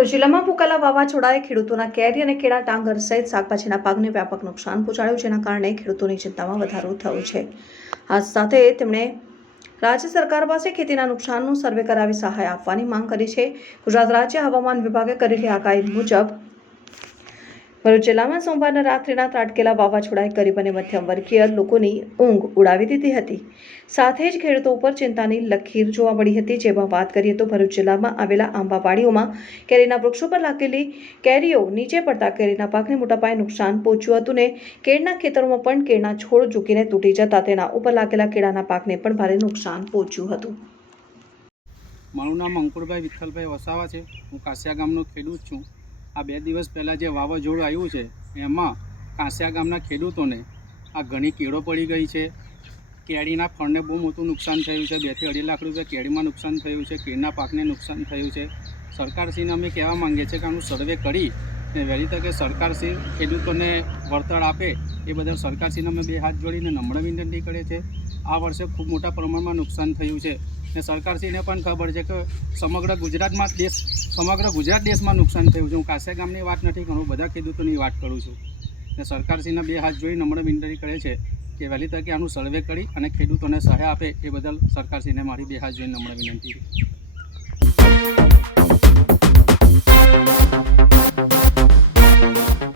ભરૂચ જિલ્લામાં ફૂંકાયેલા વાવાઝોડાએ ખેડૂતોના કેરી અને કેળા ડાંગર સહિત શાકભાજીના પાકને વ્યાપક નુકસાન પહોંચાડ્યું, જેના કારણે ખેડૂતોની ચિંતામાં વધારો થયો છે। આ સાથે તેમણે રાજ્ય સરકાર પાસે ખેતીના નુકસાનનું સર્વે કરાવી સહાય આપવાની માંગ કરી છે। ગુજરાત રાજ્ય હવામાન વિભાગે કરેલી આગાહી મુજબ ભરૂચ જિલ્લામાં સોમવારના રાત્રિના ત્રાટકેલા વાવાઝોડાએ ગરીબ અને મધ્યમ વર્ગીય લોકોની ઊંઘ ઉડાવી દીધી હતી, સાથે જ ખેડૂતો ઉપર ચિંતાની લકીર જોવા મળી હતી। જેમાં વાત કરીએ તો ભરૂચ જિલ્લામાં આવેલા આંબાવાડીઓમાં કેરીના વૃક્ષો પર લાગેલી કેરીઓ નીચે પડતા કેરીના પાકને મોટા પાયે નુકસાન પહોંચ્યું હતું ને કેળના ખેતરોમાં પણ કેળના છોડ ઝૂકીને તૂટી જતા તેના ઉપર લાગેલા કેળાના પાકને પણ ભારે નુકસાન પહોંચ્યું હતું। મારું નામ અંકુરભાઈ વિઠ્ઠલભાઈ વસાવા છે। હું કાંસિયા ગામનો ખેડૂત છું। આ 2 દિવસ પહેલાં જે વાવાઝોડું આવ્યું છે એમાં કાંસિયા ગામના ખેડૂતોને આ ઘણી કેળો પડી ગઈ છે। કેરીના ફળને બહુ મોટું નુકસાન થયું છે। 2 થી 2.5 લાખ રૂપિયા કેરીમાં નુકસાન થયું છે, કેળના પાકને નુકસાન થયું છે। સરકારશ્રીને અમે કહેવા માંગીએ છીએ કે આનું સર્વે કરી ને વહેલી તકે સરકારશ્રી ખેડૂતોને વળતર આપે એ બદલ સરકારશ્રીને અમે 2 હાથ જોડીને નમ્ર વિનંતી કરીએ છીએ। આ વર્ષે ખૂબ મોટા પ્રમાણમાં નુકસાન થયું છે ને સરકારશ્રીને પણ ખબર છે કે સમગ્ર ગુજરાત દેશમાં નુકસાન થયું છે। હું કાંસિયા ગામની વાત નથી કરું, બધા ખેડૂતોની વાત કરું છું ને સરકારશ્રીને 2 હાથ જોડી નમ્ર વિનંતી કરે છે કે વહેલી તકે આનું સર્વે કરી અને ખેડૂતોને સહાય આપે એ બદલ સરકારશ્રીને મારી 2 હાથ જોડી નમ્ર વિનંતી છે।